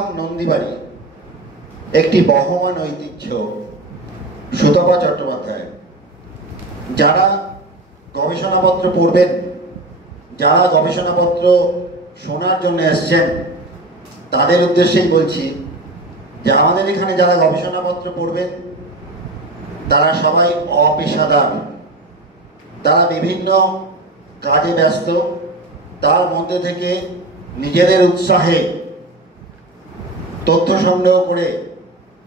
নন্দীবাড়ি একটি বহমান ঐতিহ্য। সুতপা চট্টোপাধ্যায় যারা গবেষণাপত্র পড়বেন, যারা গবেষণাপত্র শোনার জন্য এসছেন, তাদের উদ্দেশ্যেই বলছি যে আমাদের এখানে যারা গবেষণাপত্র পড়বেন তারা সবাই অপেশাদার। তারা বিভিন্ন কাজে ব্যস্ত, তার মধ্যে থেকে নিজেদের উৎসাহে তথ্য সংগ্রহ করে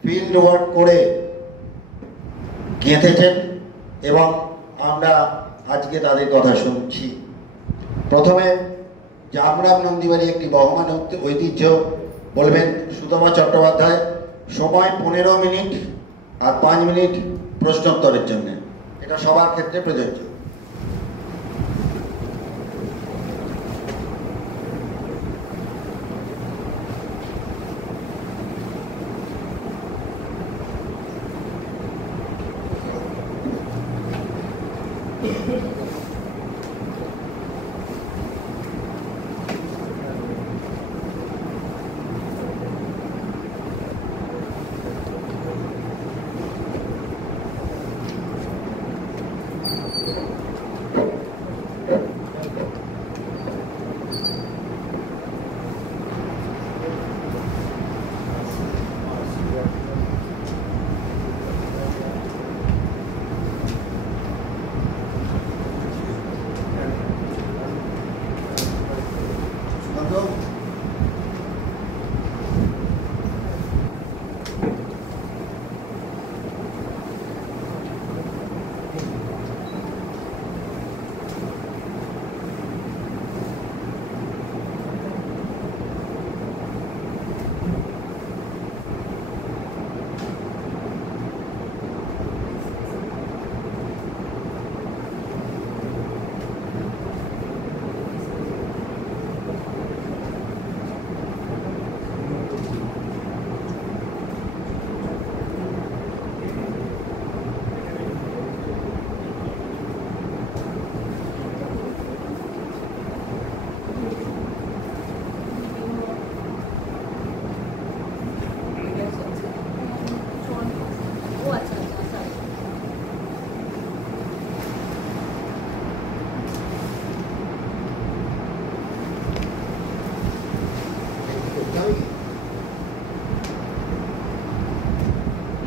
ফিল্ড ওয়ার্ক করে গেঁথেছেন এবং আমরা আজকে তাদের কথা শুনছি। প্রথমে জামগ্রাম নন্দীবাড়ি একটি বহমান ঐতিহ্য বলবেন সুতপা চট্টোপাধ্যায়। সময় 15 মিনিট আর 5 মিনিট প্রশ্নোত্তরের জন্য, এটা সবার ক্ষেত্রে প্রযোজ্য।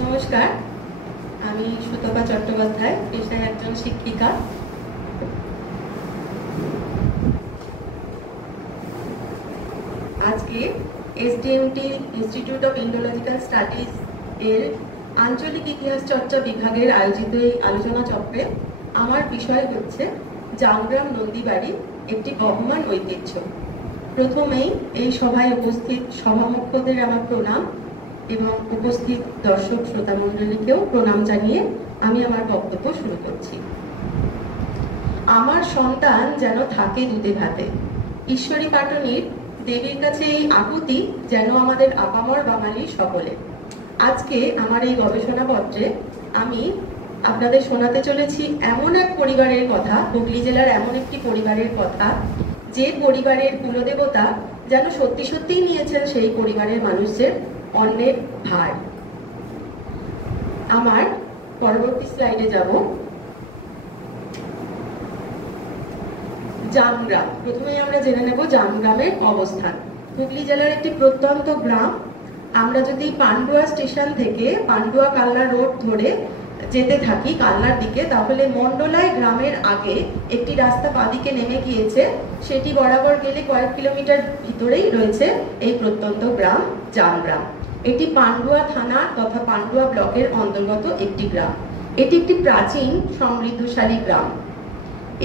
নমস্কার, আমি সুতপা চট্টোপাধ্যায়, পেশায় একজন শিক্ষিকা। আজকে এসডিএমটি ইনস্টিটিউট অফ ইন্ডোলজিক্যাল স্টাডিজ এর আঞ্চলিক ইতিহাস চর্চা বিভাগের আয়োজিত এই আলোচনা চক্রে আমার বিষয় হচ্ছে জামগ্রাম নন্দীবাড়ি একটি বহমান ঐতিহ্য। প্রথমেই এই সভায় উপস্থিত সভামুখ্যদের আমার প্রণাম এবং উপস্থিত দর্শক শ্রোতা মণ্ডলীকেও প্রণাম জানিয়ে আমি আমার বক্তব্য শুরু করছি। আমার সন্তান যেন থাকে দুধে ভাতে, ঈশ্বরী পাটনির দেবীর কাছে এই আকুতি যেন আমাদের আপামর বাঙালি সকলে। আজকে আমার এই গবেষণাপত্রে আমি আপনাদের শোনাতে চলেছি এমন এক পরিবারের কথা, হুগলি জেলার এমন একটি পরিবারের কথা, যে পরিবারের কুলদেবতা যেন সত্যি সত্যিই নিয়েছেন সেই পরিবারের মানুষদের অন্যের ভার। আমার পরবর্তী স্লাইডে যাব। জামগ্রাম, প্রথমেই আমরা জেনে নেব জামগ্রামের অবস্থান। হুগলি জেলার একটি প্রত্যন্ত গ্রাম। আমরা যদি পান্ডুয়া স্টেশন থেকে পান্ডুয়া কালনা রোড ধরে যেতে থাকি কালনার দিকে, তাহলে মন্ডলায় গ্রামের আগে একটি রাস্তা বাঁদিকে নেমে গিয়েছে, সেটি বরাবর গেলে কয়েক কিলোমিটার ভিতরেই রয়েছে এই প্রত্যন্ত গ্রাম জামগ্রাম। এটি পান্ডুয়া থানা তথা পান্ডুয়া ব্লকের অন্তর্গত একটি গ্রাম। এটি একটি প্রাচীন সমৃদ্ধশালী গ্রাম।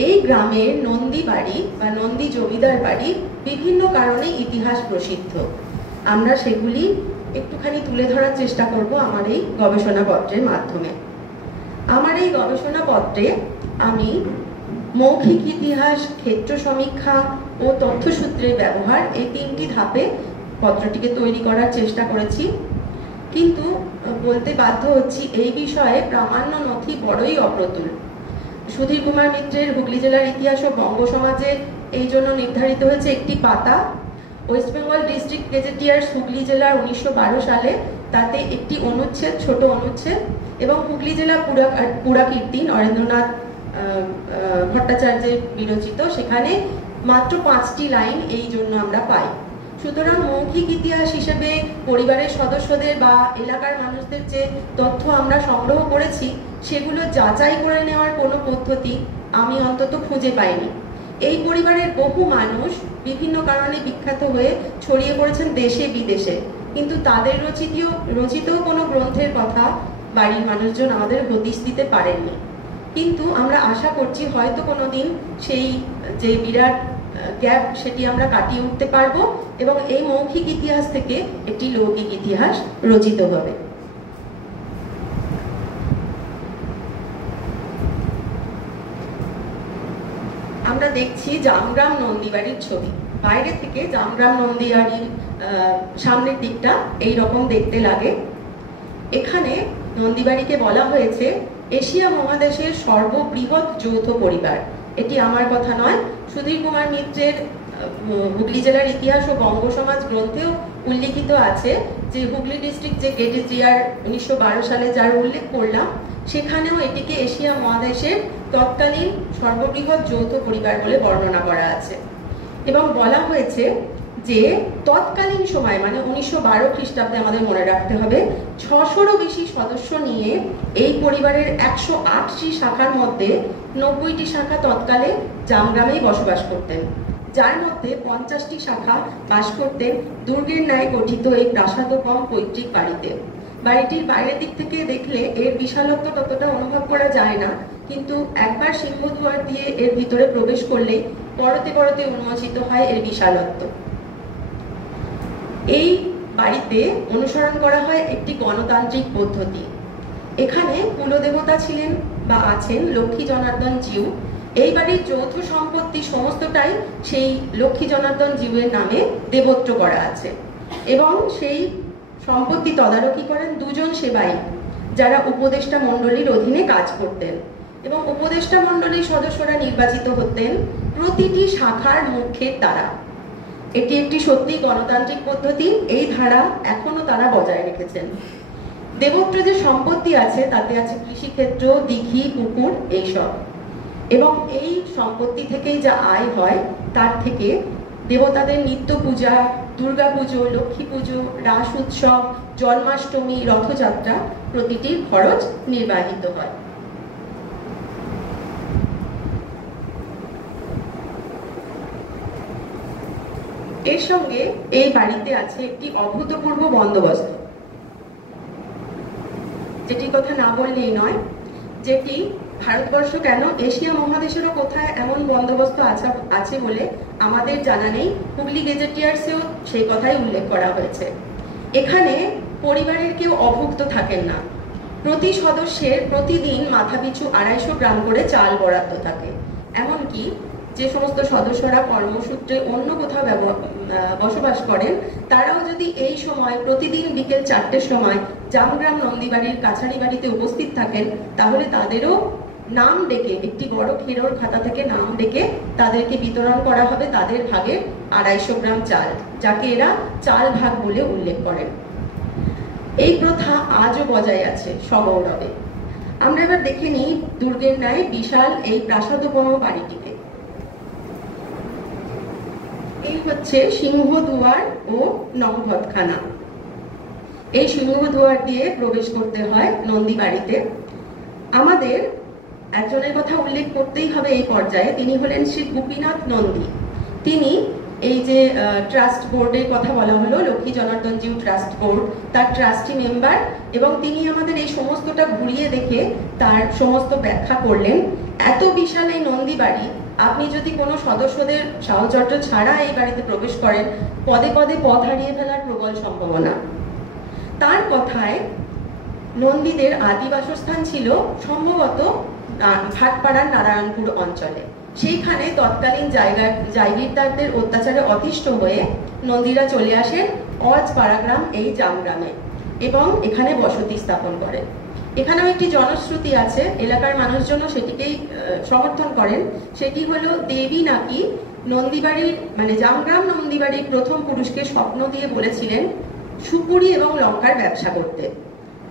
এই গ্রামের নন্দী বাড়ি বা নন্দী জমিদার বাড়ি বিভিন্ন কারণে ইতিহাস প্রসিদ্ধ। আমরা সেগুলি একটুখানি তুলে ধরার চেষ্টা করব আমার এই গবেষণাপত্রের মাধ্যমে। আমার এই গবেষণাপত্রে আমি মৌখিক ইতিহাস, ক্ষেত্র সমীক্ষা ও তথ্যসূত্রের ব্যবহার, এই 3টি ধাপে পত্রটিকে তৈরি করার চেষ্টা করেছি। কিন্তু বলতে বাধ্য হচ্ছি, এই বিষয়ে প্রামাণ্য নথি বড়ই অপ্রতুল। সুধীর কুমার মিত্রের হুগলি জেলার ইতিহাস ও বঙ্গ সমাজে এই জন্য নির্ধারিত হয়েছে একটি পাতা, ওয়েস্ট বেঙ্গল ডিস্ট্রিক্ট গেজেটিয়ার্স হুগলি জেলার 1912 সালে, তাতে একটি অনুচ্ছেদ, ছোট অনুচ্ছেদ, এবং হুগলি জেলা পুরাকীর্তি নরেন্দ্রনাথ ভট্টাচার্যের বিরচিত, সেখানে মাত্র 5টি লাইন এই জন্য আমরা পাই। সুতরাং মৌখিক ইতিহাস হিসেবে পরিবারের সদস্যদের বা এলাকার মানুষদের যে তথ্য আমরা সংগ্রহ করেছি সেগুলো যাচাই করে নেওয়ার কোনো পদ্ধতি আমি অন্তত খুঁজে পাইনি। এই পরিবারের বহু মানুষ বিভিন্ন কারণে বিখ্যাত হয়ে ছড়িয়ে পড়েছেন দেশে বিদেশে, কিন্তু তাদের রচিত কোনো গ্রন্থের কথা বাড়ির মানুষজন আমাদের হদিশ দিতে পারেননি। কিন্তু আমরা আশা করছি হয়তো কোনোদিন সেই যে বিরাট গ্যাপ সেটি আমরা কাটিয়ে উঠতে পারবো এবং এই মৌখিক ইতিহাস থেকে একটি লৌকিক ইতিহাস রচিত হবে। আমরা দেখছি জামগ্রাম নন্দীবাড়ির ছবি। বাইরে থেকে জামগ্রাম নন্দীবাড়ির সামনের দিকটা এই রকম দেখতে লাগে। এখানে নন্দীবাড়িকে বলা হয়েছে এশিয়া মহাদেশের সর্ববৃহৎ যৌথ পরিবার। এটি আমার কথা নয়, সুধীর কুমার মিত্রের হুগলি জেলার ইতিহাস ও বঙ্গ সমাজ গ্রন্থেও উল্লিখিত আছে যে হুগলি ডিস্ট্রিক্ট যে গেজেটিয়ার 1912 সালে যার উল্লেখ করলাম, সেখানেও এটিকে এশিয়া মহাদেশের তৎকালীন সর্ববৃহৎ যৌথ পরিবার বলে বর্ণনা করা আছে। এবং বলা হয়েছে যে তৎকালীন সময় মানে 1912 খ্রিস্টাব্দে আমাদের মনে রাখতে হবে 600রও বেশি সদস্য নিয়ে এই পরিবারের 108টি শাখার মধ্যে 90টি শাখা তৎকালে জামগ্রামেই বসবাস করতেন, যার মধ্যে 50টি শাখা বাস করতেন দুর্গের ন্যায় গঠিত এই প্রাসাদোপম পৈতৃক বাড়িতে। বাড়িটির বাইরের দিক থেকে দেখলে এর বিশালত্ব ততটা অনুভব করা যায় না, কিন্তু একবার সিংহদুয়ার দিয়ে এর ভিতরে প্রবেশ করলেই পরতে পরতে উন্মোচিত হয় এর বিশালত্ব। এই বাড়িতে অনুসরণ করা হয় একটি গণতান্ত্রিক পদ্ধতি। এখানে কুলদেবতা ছিলেন বা আছেন লক্ষ্মী জনার্দন জিউ। এই বাড়ির যৌথ সম্পত্তি সমস্তটাই সেই লক্ষ্মী জনার্দন জিউয়ের নামে দেবত্র করা আছে এবং সেই সম্পত্তি তদারকি করেন দুজন সেবাই যারা উপদেষ্টা মণ্ডলীর অধীনে কাজ করতেন এবং উপদেষ্টা মণ্ডলীর সদস্যরা নির্বাচিত হতেন প্রতিটি শাখার মুখ্যের দ্বারা। এটি একটি সত্যি গণতান্ত্রিক পদ্ধতি, এই ধারা এখনো তারা বজায় রেখেছেন। দেবত্র যে সম্পত্তি আছে তাতে আছে কৃষিক্ষেত্র, দিঘি, পুকুর এইসব, এবং এই সম্পত্তি থেকেই যা আয় হয় তার থেকে দেবতাদের নিত্য পূজা, দুর্গা পুজো, লক্ষ্মী পুজো, রাস উৎসব, জন্মাষ্টমী, রথযাত্রা প্রতিটির খরচ নির্বাহিত হয়। এর সঙ্গে এই বাড়িতে আছে একটি অভূতপূর্ব বন্দোবস্ত, যেটির কথা না বললেই নয়, যেটি ভারতবর্ষ কেন এশিয়া মহাদেশেরও কোথায় এমন বন্দোবস্ত আছে বলে আমাদের জানা নেই। হুগলি গেজেটিয়ার্সেও সেই কথাই উল্লেখ করা হয়েছে। এখানে পরিবারের কেউ অভুক্ত থাকেন না। প্রতি সদস্যের প্রতিদিন মাথাপিছু 250 গ্রাম করে চাল বরাদ্দ থাকে। এমনকি যে সমস্ত সদস্যরা কর্মসূত্রে অন্য কোথাও বসবাস করেন তারাও যদি এই সময় প্রতিদিন বিকেল 4টের সময় জামগ্রাম নন্দীবাড়ির কাছারি বাড়িতে উপস্থিত থাকেন তাহলে তাদেরও নাম ডেকে একটি বড় খেরোর খাতা থেকে নাম ডেকে তাদেরকে বিতরণ করা হবে তাদের ভাগের 250 গ্রাম চাল, যাকে এরা চাল ভাগ বলে উল্লেখ করেন। এই প্রথা আজও বজায় আছে সগৌরবে। আমরা এবার দেখে নিই দুর্গের ন্যায় বিশাল এই প্রাসাদোপম বাড়িটিকে। এই হচ্ছে সিংহদুয়ার ও নববধখানা। এই সিংহদুয়ার দিয়ে প্রবেশ করতে হয় নন্দী বাড়িতে। আমাদের একজনের কথা উল্লেখ করতেই হবে এই পর্যায়ে, তিনি হলেন শ্রী গোপীনাথ নন্দী। তিনি এই যে ট্রাস্ট বোর্ডের কথা বলা হলো, লক্ষ্মী জনার্দন জিউ ট্রাস্ট বোর্ড, তার ট্রাস্টি মেম্বার, এবং তিনি আমাদের এই সমস্তটা ঘুরিয়ে দেখে তার সমস্ত ব্যাখ্যা করলেন। এত বিশাল এই নন্দী বাড়ি, আপনি যদি কোনো সদস্যদের সাহচর্য ছাড়া এই বাড়িতে প্রবেশ করেন পদে পদে পথ হারিয়ে ফেলার প্রবল সম্ভাবনা। তার কথায় নন্দীদের আদি বাসস্থান ছিল সম্ভবত ভাটপাড়ার নারায়ণপুর অঞ্চলে। সেইখানে তৎকালীন জায়গিরদারদের অত্যাচারে অতিষ্ঠ হয়ে নন্দীরা চলে আসেন অজপাড়াগ্রাম এই জামগ্রামে এবং এখানে বসতি স্থাপন করে। এখানেও একটি জনশ্রুতি আছে, এলাকার মানুষজনও সেটিকেই সমর্থন করেন। সেটি হলো দেবী নাকি নন্দীবাড়ির মানে জামগ্রাম নন্দীবাড়ির প্রথম পুরুষকে স্বপ্ন দিয়ে বলেছিলেন সুপুরি এবং লঙ্কার ব্যবসা করতে।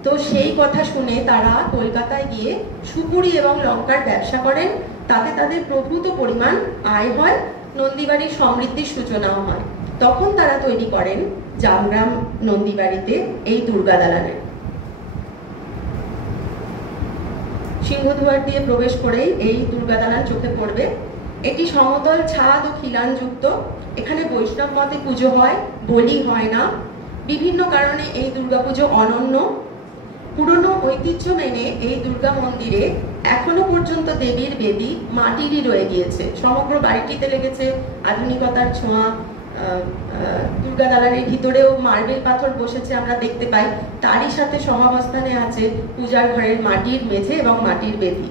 তো সেই কথা শুনে তারা কলকাতায় গিয়ে সুপুরি এবং লঙ্কার ব্যবসা করেন। তাতে তাদের প্রভূত পরিমাণ আয় হয়, নন্দীবাড়ির সমৃদ্ধির সূচনাও হয়। তখন তারা তৈরি করেন জামগ্রাম নন্দীবাড়িতে এই দুর্গা দালানের। সিংহদুয়ার দিয়ে প্রবেশ করেই এই দুর্গা দালান চোখে পড়বে। এটি সমতল ছাদ ও খিলানযুক্ত। এখানে বৈষ্ণব মতে পুজো হয়, বলি হয় না। বিভিন্ন কারণে এই দুর্গাপুজো অনন্য। পুরনো ঐতিহ্য মেনে এই দুর্গা মন্দিরে এখনো পর্যন্ত দেবীর বেদী মাটিরই রয়ে গিয়েছে। সমগ্র বাড়িটিতে লেগেছে আধুনিকতার ছোঁয়া। দুর্গা দালানের ভিতরেও মার্বেল পাথর বসেছে আমরা দেখতে পাই। তারই সাথে সহাবস্থানে আছে পূজার ঘরের মাটির মেঝে এবং মাটির বেদী।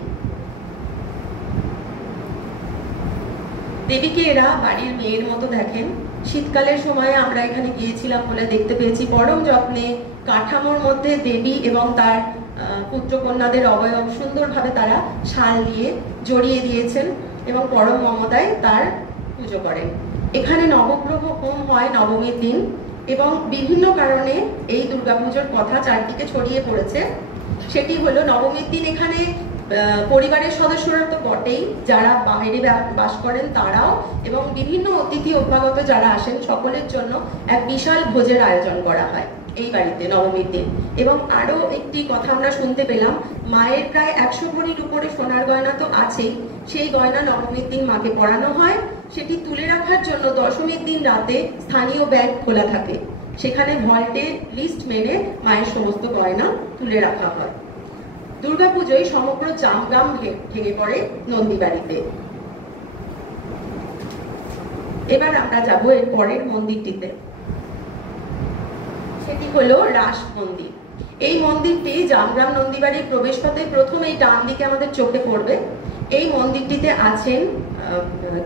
দেবীকে এরা বাড়ির মেয়ের মতো দেখেন। শীতকালের সময় আমরা এখানে গিয়েছিলাম বলে দেখতে পেয়েছি পরম যত্নে কাঠামোর মধ্যে দেবী এবং তার পুত্রকন্যাদের অবয়ব সুন্দরভাবে তারা শাল দিয়ে জড়িয়ে দিয়েছেন এবং পরম মমতায় তার পুজো করেন। এখানে নবগ্রহ হোম হয় নবমীর দিন এবং বিভিন্ন কারণে এই দুর্গাপুজোর কথা চারদিকে ছড়িয়ে পড়েছে। সেটি হলো নবমীর দিন এখানে পরিবারের সদস্যরা তো বটেই, যারা বাইরে বাস করেন তারাও এবং বিভিন্ন অতিথি অভ্যাগত যারা আসেন সকলের জন্য এক বিশাল ভোজের আয়োজন করা হয় এই বাড়িতে নবমীর দিন। এবং আরো একটি কথা আমরা শুনতে পেলাম, মায়ের প্রায় 100 ভরির উপরে সোনার গয়না তো আছেই, সেই গয়না নবমীর দিন মাকে পরানো হয়। সেটি তুলে রাখার জন্য দশমীর দিন রাতে স্থানীয় ব্যাগ খোলা থাকে, সেখানে ভল্টে লিস্ট মেনে মায়ের সমস্ত গয়না তুলে রাখা হয়। দুর্গাপুজোয় সমগ্র জামগ্রাম ভেঙে পড়ে নন্দীবাড়িতে। এবার আমরা যাব এর পরের মন্দিরটিতে, সেটি হলো রাস মন্দির। এই মন্দিরটি জামগ্রাম নন্দীবাড়ির প্রবেশপথে প্রথম এই ডান দিকে আমাদের চোখে পড়বে। এই মন্দিরটিতে আছেন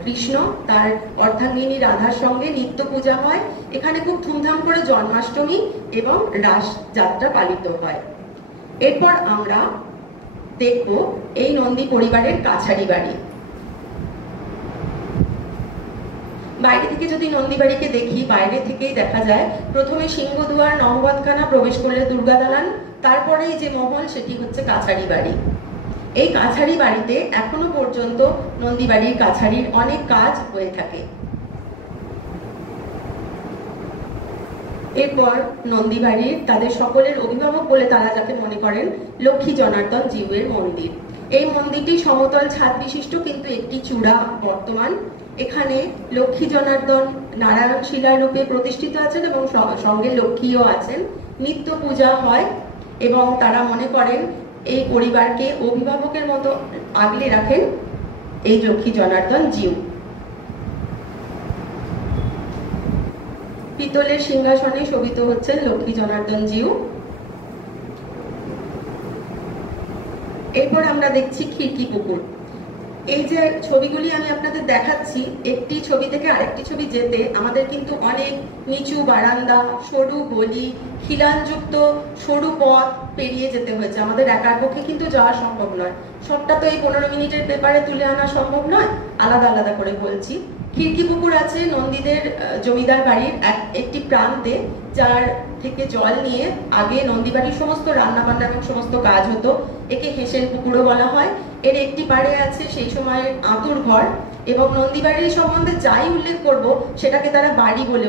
কৃষ্ণ, তার অর্ধাঙ্গিনী রাধার সঙ্গে নিত্য পূজা হয়। এখানে খুব ধুমধাম করে জন্মাষ্টমী এবং রাস যাত্রা পালিত হয়। এরপর আমরা দেখব এই নন্দী পরিবারের কাছারি বাড়ি। বাইরে থেকে যদি নন্দীবাড়িকে দেখি, বাইরে থেকেই দেখা যায় প্রথমে সিংহদুয়ার নহবতখানা, প্রবেশ করলে দুর্গা দালান, তারপরেই যে মহল সেটি হচ্ছে কাছারি বাড়ি। এই কাছারি বাড়িতে এখনো পর্যন্ত নন্দীবাড়ির কাছারির অনেক কাজ হয়ে থাকে। এরপর নন্দীবাড়ির তাদের সকলের অভিভাবক বলে তারা যাকে মনে করেন লক্ষ্মী জনার্দন জিউয়ের মন্দির। এই মন্দিরটি সমতল ছাদ বিশিষ্ট, কিন্তু একটি চূড়া বর্তমান। এখানে লক্ষ্মী জনার্দন নারায়ণ শিলার রূপে প্রতিষ্ঠিত আছেন এবং সঙ্গে লক্ষ্মীও আছেন। নিত্য পূজা হয় এবং তারা মনে করেন এই পরিবারকে অভিভাবকের মতো আগলে রাখেন এই লক্ষ্মী জনার্দন জিউ। পিতলের সিংহাসনে শোভিত হচ্ছেন লক্ষ্মী জনার্দন জিউ। এরপর আমরা দেখছি খিড়কি পুকুর। এই যে ছবিগুলি আমি আপনাদের দেখাচ্ছি, একটি ছবি থেকে আরেকটি ছবি যেতে আমাদের কিন্তু অনেক নিচু বারান্দা, সরু গলি, খিলানযুক্ত সরু পথ পেরিয়ে যেতে হয়েছে। আমাদের একার পক্ষে কিন্তু যাওয়া সম্ভব নয়। সবটা তো এই 15 মিনিটের পেপারে তুলে আনা সম্ভব নয়, আলাদা আলাদা করে বলছি। খিড়কি পুকুর আছে নন্দীদের জমিদার বাড়ির একটি প্রান্তে, যার থেকে জল নিয়ে আগে নন্দীবাড়ির সমস্ত রান্নাবান্না এবং সমস্ত কাজ হতো। একে হেসেল পুকুরও বলা হয়। এর একটি পাড়ে আছে সেই সময়ের আঁতুর ঘর, এবং নন্দীবাড়ির সম্বন্ধে যাই উল্লেখ করব সেটাকে তারা বাড়ি বলে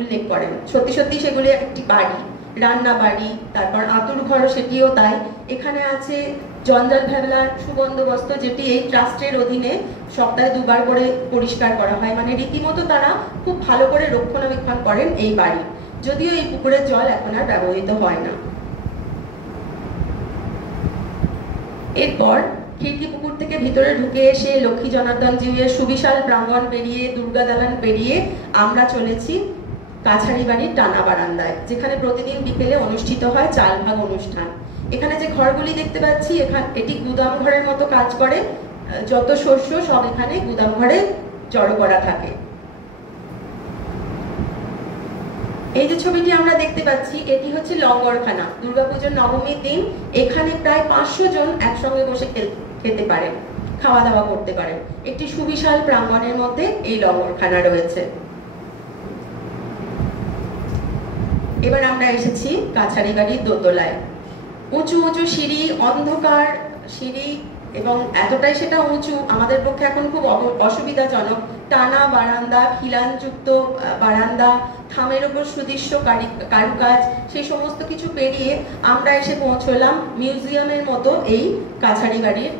উল্লেখ করেন। সত্যি সত্যি সেগুলি একটি বাড়ি, রান্না বাড়ি, তারপর আঁতুর ঘর সেটিও তাই। এখানে আছে জঞ্জাল ফেলার সুবন্দোবস্ত, যেটি এই ট্রাস্টের অধীনে সপ্তাহে 2 বার করে পরিষ্কার করা হয়। মানে রীতিমতো তারা খুব ভালো করে রক্ষণাবেক্ষণ করেন এই বাড়ি, যদিও এই পুকুরের জল এখন আর ব্যবহৃত হয় না। এরপর খিড়কি পুকুর থেকে ভিতরে ঢুকে এসে লক্ষ্মী জনার্দন জিউয়ের সুবিশাল প্রাঙ্গণ পেরিয়ে, দুর্গা দালান পেরিয়ে আমরা চলেছি কাছারি বাড়ির টানা বারান্দায়, যেখানে প্রতিদিন বিকেলে অনুষ্ঠিত হয় চালভাগ অনুষ্ঠান। এখানে যে ঘরগুলি দেখতে পাচ্ছি, এটি গুদাম ঘরের মতো কাজ করে। যত শস্য সব এখানে গুদাম ঘরে জড়ো করা থাকে। এই যে ছবিটি আমরা দেখতে পাচ্ছি, এটি হচ্ছে লঙ্গরখানা। দুর্গাপুজোর নবমীর দিন এখানে প্রায় 500 জন একসঙ্গে বসে খেতে পারেন। খাওয়া দাওয়া করতে পারেন। একটি সুবিশাল প্রাঙ্গণের মধ্যে এই লঙ্গরখানা রয়েছে। এবার আমরা এসেছি কাছারি বাড়ির দোতলায়। উঁচু উঁচু সিঁড়ি, অন্ধকার সিঁড়ি, এবং এতটাই সেটা উঁচু আমাদের পক্ষে এখন খুব অসুবিধাজনক। টানা বারান্দা, খিলানযুক্ত বারান্দা, থামের ওপর সুদৃশ্য কারুকাজ, সেই সমস্ত কিছু পেরিয়ে আমরা এসে পৌঁছলাম মিউজিয়ামের মতো এই কাছারি বাড়ির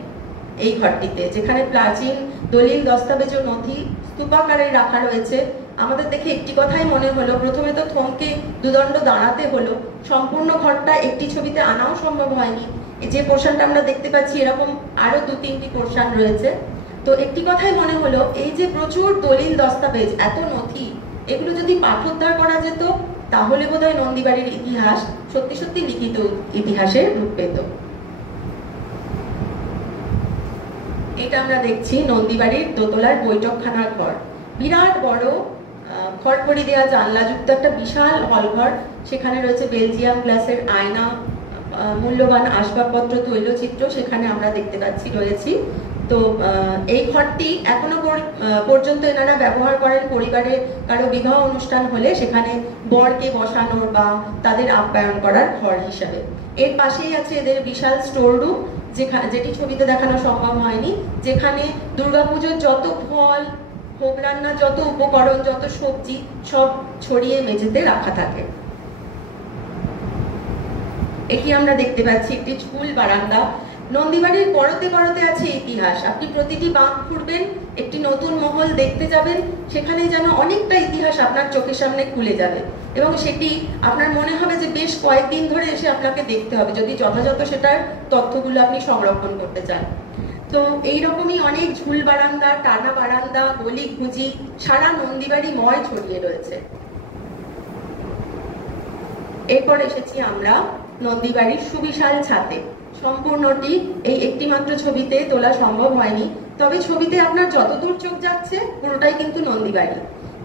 এই ঘরটিতে, যেখানে প্রাচীন দলিল দস্তাবেজ ও নথি স্তূপাকারে রাখা রয়েছে। আমাদের দেখে একটি কথাই মনে হলো, প্রথমে তো থমকে দুদণ্ড দাঁড়াতে হলো। সম্পূর্ণ ঘরটা একটি ছবিতে আনাও সম্ভব হয়নি। যে পোর্শনটা আমরা দেখতে পাচ্ছি এরকম আরো 2-3টি পোর্শন রয়েছে। তো একটি কথাই মনে হলো, এই যে প্রচুর দলিল দস্তাবেজ, এত নথি, এগুলো যদি পাঠোদ্ধার করা যেত তাহলে বোধহয় নন্দীবাড়ির ইতিহাস সত্যি সত্যি লিখিত ইতিহাসের রূপ পেত। এটা আমরা দেখছি নন্দীবাড়ির দোতলার বৈঠকখানার ঘর। বিরাট বড় খড়খড়ি দেওয়া জানলাযুক্ত একটা বিশাল হলঘর। সেখানে রয়েছে বেলজিয়াম গ্লাসের আয়না, মূল্যবান আসবাবপত্র, তৈলচিত্র সেখানে আমরা দেখতে পাচ্ছি রয়েছি। তো এই ঘরটি এখনো পর্যন্ত এনারা ব্যবহার করেন পরিবারে কারো বিবাহ অনুষ্ঠান হলে সেখানে বরকে বসানোর বা তাদের আপ্যায়ন করার ঘর হিসাবে। এর পাশেই আছে এদের বিশাল স্টোর রুম, যেটি ছবিতে দেখানো সম্ভব হয়নি, যেখানে দুর্গাপুজোর যত ফল, ভোগ রান্নার যত উপকরণ, যত সবজি সব ছড়িয়ে মেঝেতে রাখা থাকে। এটি আমরা দেখতে পাচ্ছি একটি স্কুল বারান্দা। নন্দীবাড়ির পরতে পরতে আছে ইতিহাস। আপনি প্রতিটি বাঁক ঘুরবেন, একটি নতুন মহল দেখতে যাবেন, সেখানে যেন অনেকটা ইতিহাস আপনার চোখের সামনে খুলে যাবে এবং সেটি আপনার মনে হবে যে বেশ কয়েকদিন ধরে এসে আপনাকে দেখতে হবে, যদি যথাযথ সেটার তথ্যগুলো আপনি সংরক্ষণ করতে চান। তো এইরকমই অনেক ঝুল বারান্দা, টানা বারান্দা, গলি ঘুঁজি সারা নন্দীবাড়ি ময় ছড়িয়ে রয়েছে। এরপর এসেছি আমরা নন্দীবাড়ির সুবিশাল ছাদে। সম্পূর্ণটি এই একটি মাত্র ছবিতে তোলা সম্ভব হয়নি, তবে ছবিতে আপনার যতদূর চোখ যাচ্ছে পুরোটাই কিন্তু নন্দীবাড়ি।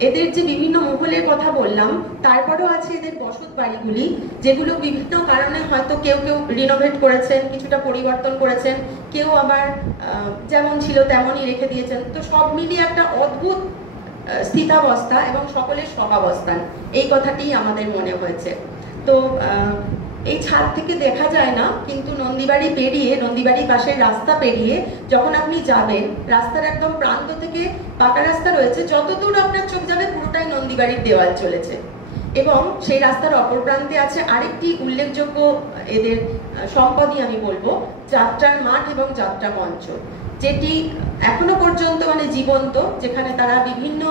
এদের যে বিভিন্ন মহলের কথা বললাম, তারপরেও আছে এদের বসত বাড়িগুলি, যেগুলো বিভিন্ন কারণে হয়তো কেউ কেউ রিনোভেট করেছেন, কিছুটা পরিবর্তন করেছেন, কেউ আবার যেমন ছিল তেমনই রেখে দিয়েছেন। তো সব মিলিয়ে একটা অদ্ভুত স্থিতাবস্থা এবং সকলের সহাবস্থান, এই কথাটি আমাদের মনে হয়েছে। তো এই ছাদ থেকে দেখা যায় না, কিন্তু নন্দীবাড়ি পেরিয়ে, নন্দীবাড়ির পাশের রাস্তা পেরিয়ে যখন আপনি যাবেন, রাস্তার একদম প্রান্ত থেকে পাকা রাস্তা রয়েছে, যতদূর আপনার চোখ যাবে পুরোটাই নন্দীবাড়ির দেওয়াল চলেছে। এবং সেই রাস্তার অপর প্রান্তে আছে আরেকটি উল্লেখযোগ্য এদের সম্পদই আমি বলবো, যাত্রার মাঠ এবং যাত্রা মঞ্চ, যেটি এখনো পর্যন্ত মানে জীবন্ত, যেখানে তারা বিভিন্ন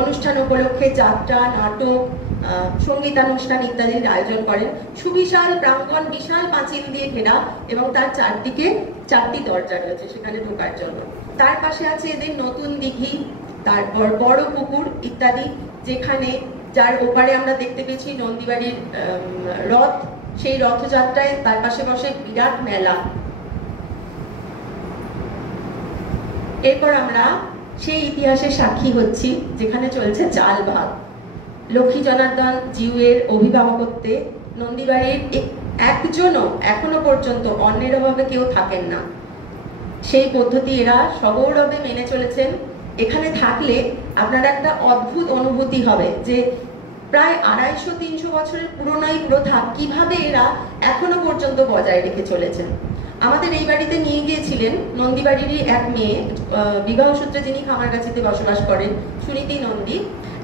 অনুষ্ঠান উপলক্ষে যাত্রা, নাটক, সঙ্গীতানুষ্ঠান ইত্যাদির আয়োজন করেন। সুবিশাল প্রাঙ্গণ, বিশাল পাঁচিল দিয়ে ঘেরা এবং তার চারদিকে 4টি দরজা রয়েছে সেখানে ঢোকার জন্য। তার পাশে আছে এদের নতুন দিঘি, তারপর বড় পুকুর ইত্যাদি, যেখানে যার ওপারে আমরা দেখতে পেয়েছি নন্দীবাড়ির রথ, সেই রথযাত্রায় তার পাশে বসে বিরাট মেলা। এরপর আমরা সেই ইতিহাসের সাক্ষী হচ্ছি যেখানে চলছে চাল ভাগ। লক্ষ্মী জনার্দন জিউয়ের অভিভাবকত্বে নন্দীবাড়ির একজনও এখনো পর্যন্ত অন্যের অভাবে কেউ থাকেন না, সেই পদ্ধতি এরা সগৌরবে মেনে চলেছেন। এখানে থাকলে আপনার একটা অদ্ভুত অনুভূতি হবে যে প্রায় 250-300 বছরের পুরনো এই প্রথা কিভাবে এরা এখনো পর্যন্ত বজায় রেখে চলেছেন। আমাদের এই বাড়িতে নিয়ে গিয়েছিলেন নন্দীবাড়িরই এক মেয়ে, বিবাহ সূত্রে যিনি খামারগাছিতে বসবাস করেন, সুনীতি নন্দী।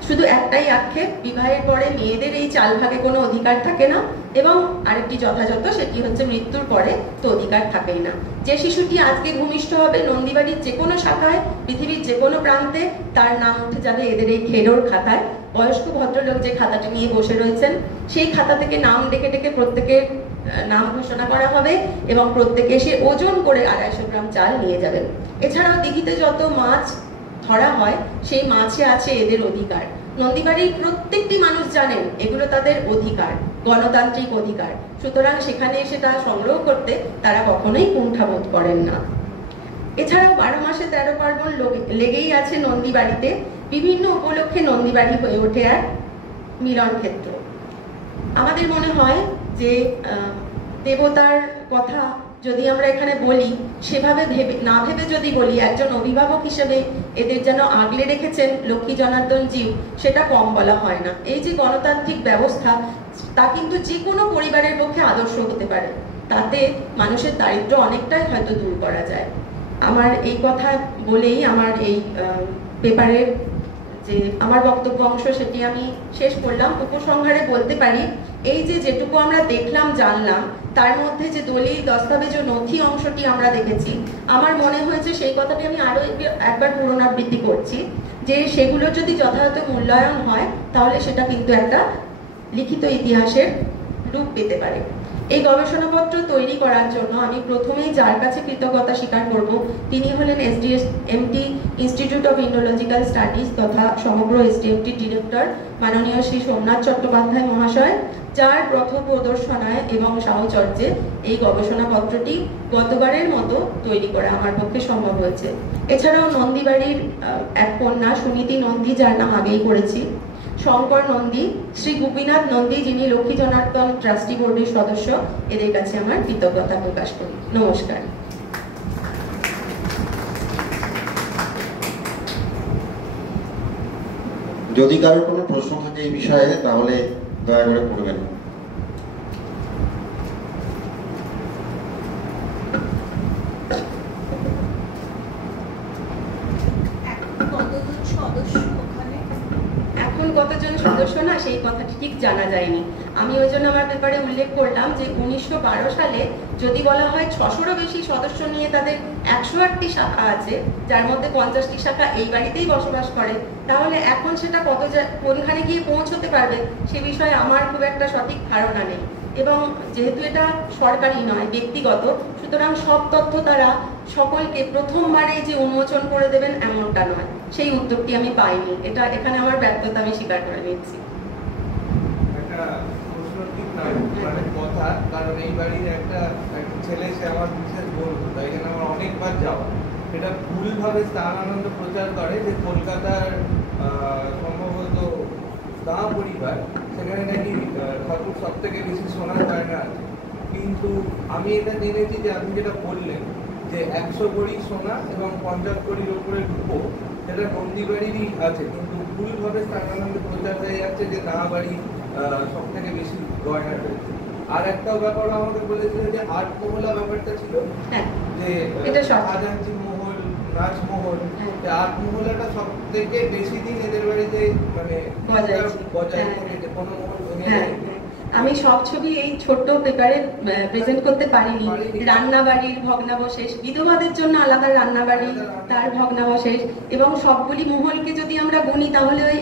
শুধু একটাই আক্ষেপ, বিবাহের পরে মেয়েদের এই চাল ভাগে কোনো অধিকার থাকে না, এবং আরেকটি যথাযথ, সেটি হচ্ছে মৃত্যুর পরে তো অধিকার থাকেই না। যে শিশুটি আজকে ভূমিষ্ঠ হবে নন্দীবাড়ির যে কোনো শাখায়, পৃথিবীর যে কোনো প্রান্তে, তার নাম উঠে যাবে এদের এই খেরোর খাতায়। বয়স্ক ভদ্রলোক যে খাতাটি নিয়ে বসে রয়েছেন, সেই খাতা থেকে নাম ডেকে ডেকে প্রত্যেকের নাম ঘোষণা করা হবে এবং প্রত্যেকে এসে ওজন করে 250 গ্রাম চাল নিয়ে যাবেন। এছাড়াও দিঘিতে যত মাছ ধরা হয়, সেই মাছে আছে এদের অধিকার। নন্দীবাড়ির প্রত্যেকটি মানুষ জানেন এগুলো তাদের অধিকার, গণতান্ত্রিক অধিকার, সুতরাং সেখানে এসে তা সংগ্রহ করতে তারা কখনোই কুণ্ঠাবোধ করেন না। এছাড়াও 12 মাসে 13 পার্বণ লেগেই আছে নন্দীবাড়িতে। বিভিন্ন উপলক্ষে নন্দীবাড়ি হয়ে ওঠে এক মিলন ক্ষেত্র। আমাদের মনে হয় যে দেবতার কথা যদি আমরা এখানে বলি সেভাবে না ভেবে যদি বলি একজন অভিভাবক হিসেবে এদের যেন আগলে রেখেছেন লক্ষ্মী জনার্দন জিউ, সেটা কম বলা হয় না। এই যে গণতান্ত্রিক ব্যবস্থা, তা কিন্তু যে কোনো পরিবারের পক্ষে আদর্শ হতে পারে, তাতে মানুষের দারিদ্র্য অনেকটাই হয়তো দূর করা যায়। আমার এই কথা বলেই আমার এই পেপারের যে আমার বক্তব্য অংশ সেটি আমি শেষ করলাম। উপসংহারে বলতে পারি, এই যে যেটুকু আমরা দেখলাম জানলাম, তার মধ্যে যে দলিল দস্তাবেজ ও নথি অংশটি আমরা দেখেছি, আমার মনে হয়েছে সেই কথাটি আমি আরো একবার পুনরাবৃত্তি করছি, যে সেগুলো যদি যথাযথ মূল্যায়ন হয় তাহলে সেটা কিন্তু একটা লিখিত ইতিহাসের রূপ পেতে পারে। এই গবেষণাপত্র তৈরি করার জন্য আমি প্রথমেই যার কাছে কৃতজ্ঞতা স্বীকার করব, তিনি হলেন এসডিএমটি ইনস্টিটিউট অফ ইন্ডোলজিক্যাল স্টাডিজ তথা সমগ্র এসডিএমটি ডিরেক্টর মাননীয় শ্রী সোমনাথ চট্টোপাধ্যায় মহাশয়, যার প্রথম প্রদর্শনায় এবং সাহচর্যে এই গবেষণাপত্রটি গতবারের মতো তৈরি করা আমার পক্ষে সম্ভব হয়েছে। এছাড়াও নন্দীবাড়ির এক কন্যা সুনীতি নন্দী, যার নাম আগেই করেছি, শঙ্কর নন্দী, শ্রী গোপীনাথ নন্দী, যিনি লক্ষ্মী জনার্দন ট্রাস্টি বোর্ডের সদস্য, এদের কাছে আমার কৃতজ্ঞতা প্রকাশ করি। নমস্কার। যদি কারোর কোনো প্রশ্ন থাকে এই বিষয়ে তাহলে দয়া করে করবেন। এখন কতজন সদস্য না সেই কথাটি ঠিক জানা যায়নি। আমি ওই জন্য আমার পেপারে উল্লেখ করলাম যে 1912 সালে যদি বলা হয় 600-রও বেশি সদস্য নিয়ে তাদের 108টি শাখা আছে, যার মধ্যে 50টি শাখা এই বাড়িতেই বসবাস করে, তাহলে এখন সেটা কোনখানে গিয়ে পৌঁছতে পারবে সে বিষয়ে আমার খুব একটা সঠিক ধারণা নেই। এবং যেহেতু এটা সরকারি নয়, ব্যক্তিগত, সুতরাং সব তথ্য তারা সকলকে প্রথমবারে যে উন্মোচন করে দেবেন এমনটা নয়, সেই উদ্যোগটি আমি পাইনি। এটা এখানে আমার ব্যর্থতা আমি স্বীকার করে নিচ্ছি। কথা, কারণ এই বাড়ির একটা ছেলে, সে আমার বিশেষ বন্ধু, তাই জন্য আমার অনেকবার যাওয়া। এটা ভুলভাবে স্থান আনন্দ প্রচার করে যে কলকাতার সম্ভবত দা পরিবার, সেখানে নাকি ঠাকুর সব থেকে বেশি সোনার গয়না আছে। কিন্তু আমি এটা জেনেছি যে আপনি যেটা বললেন যে 100 ভরি সোনা এবং 50 ভরির উপরে রূপো, যেটা নন্দীবাড়িরই আছে, কিন্তু ভুলভাবে স্থানানন্দ প্রচার হয়ে যাচ্ছে যে না বাড়ি সব থেকে বেশি গয়না রয়েছে। আর একটা ব্যাপার আমাকে বলেছিল যে আটমহলা ব্যাপারটা ছিল, যে খাজাঞ্চি মহল, রাজমহল, যে আটমহলাটা সব থেকে বেশি দিন এদের বাড়িতে মানে বজায় রেখেছে, কোনো মহল ভেঙে। আমি সব ছবি এই ছোট্ট পেপারে প্রেজেন্ট করতে পারিনি। রান্নাবাড়ির ভগ্নাবশেষ, বিধবাদের জন্য আলাদা রান্নাবাড়ি, তার ভগ্নাবশেষ, এবং সবগুলি মহলকে যদি আমরা গুনি তাহলে ওই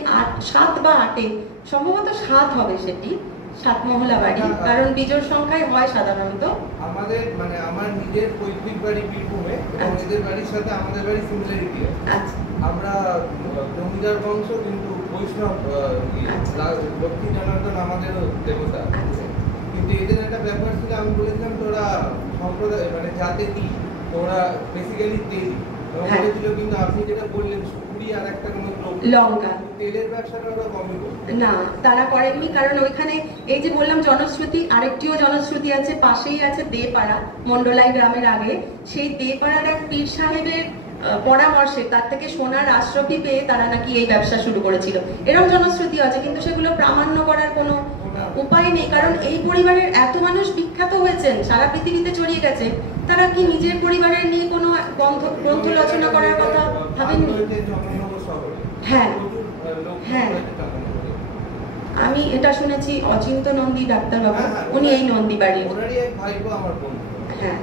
7 বা 8 সম্ভবত 7 হবে, সেটি 7 মহলা বাড়ি, কারণ বিজোড় সংখ্যায় হয় সাধারণত। আমাদের মানে আমার নিজের পৈতৃক বাড়ি বীরভূমে, এবং এদের বাড়ির সাথে আমাদের বাড়ি সিমিলারিটি আছে। আচ্ছা, আমরা জমিদার বংশ, কিন্তু বৈষ্ণব, লক্ষ্মী জনার্দন আমাদেরও দেবতা। কিন্তু এদের একটা ব্যাপার ছিল, আমি বলেছিলাম তোরা সম্প্রদায় মানে জাতে কি, তোরা বেসিক্যালি তেল বলেছিল, কিন্তু আপনি যেটা বললেন সুপুরি আর একটা কোনো লঙ্কা, তেলের ব্যবসাটা ওরা কমই করছে না, তারা করেননি। কারণ ওইখানে এই যে বললাম জনশ্রুতি, আরেকটিও জনশ্রুতি আছে, পাশেই আছে দেপাড়া, মন্ডলাই গ্রামের আগে। সেই দেপাড়ার এক পীর সাহেবের পরামর্শে তার থেকে সোনার আশ্রফি পেয়ে তারা নাকি এই ব্যবসা শুরু করেছিল, এরকম জনশ্রুতি আছে। কিন্তু সেগুলো প্রামাণ্য করার কোনো উপায় নেই, কারণ এই পরিবারের এত মানুষ বিখ্যাত হয়েছেন, সারা পৃথিবীতে ছড়িয়ে গেছে, তারা কি নিজের পরিবারের নিয়ে কোনো গ্রন্থ রচনা করার কথা ভাবেননি? হ্যাঁ হ্যাঁ, আমি এটা শুনেছি অচিন্ত নন্দী ডাক্তারবাবু, উনি এই নন্দী বাড়ির। হ্যাঁ,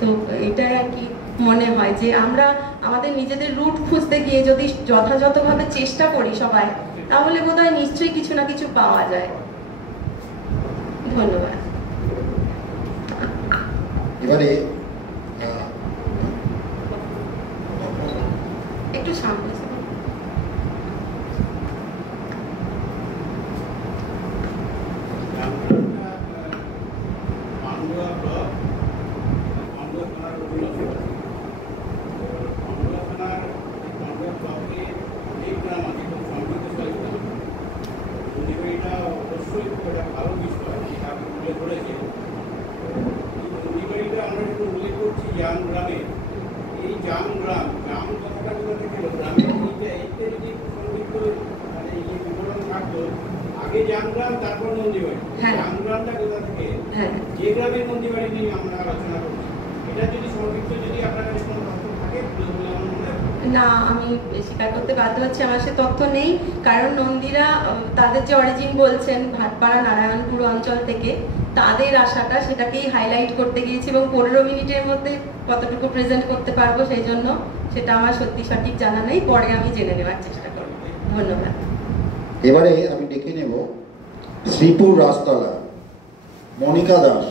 তো এটা আর কি মনে হয় যে আমরা আমাদের নিজেদের রুট খুঁজতে গিয়ে যদি যথাযথভাবে চেষ্টা করি সবাই, তাহলে বোধহয় নিশ্চয়ই কিছু না কিছু পাওয়া যায়। ধন্যবাদ। এবারে একটু সামনে অবশ্যই ভালো বিষয়, আপনি তুলে ধরেছেন। আমরা যে গ্রামের নন্দীবাড়ি নিয়ে আমরা আলোচনা করছি, এটা যদি সংক্ষিপ্ত যদি আপনার কাছে কোনো তথ্য থাকে বলে আমার মনে হয়। না, আমি স্বীকার করতে বাধ্য হচ্ছি, আমার সে তথ্য নেই। কারণ নন্দীরা তাদের যে অরিজিন বলছেন ভাটপাড়া নারায়ণপুর অঞ্চল থেকে, তাদের আশাটা সেটাকেই হাইলাইট করতে গিয়েছি এবং 15 মিনিটের মধ্যে কতটুকু প্রেজেন্ট করতে পারবো সেই জন্য সেটা আমার সত্যি সঠিক জানা নেই, পরে আমি জেনে নেওয়ার চেষ্টা করব। ধন্যবাদ। এবারে আমি ডেকে নেব শ্রীপুর রাজতলা মনিকা দাস।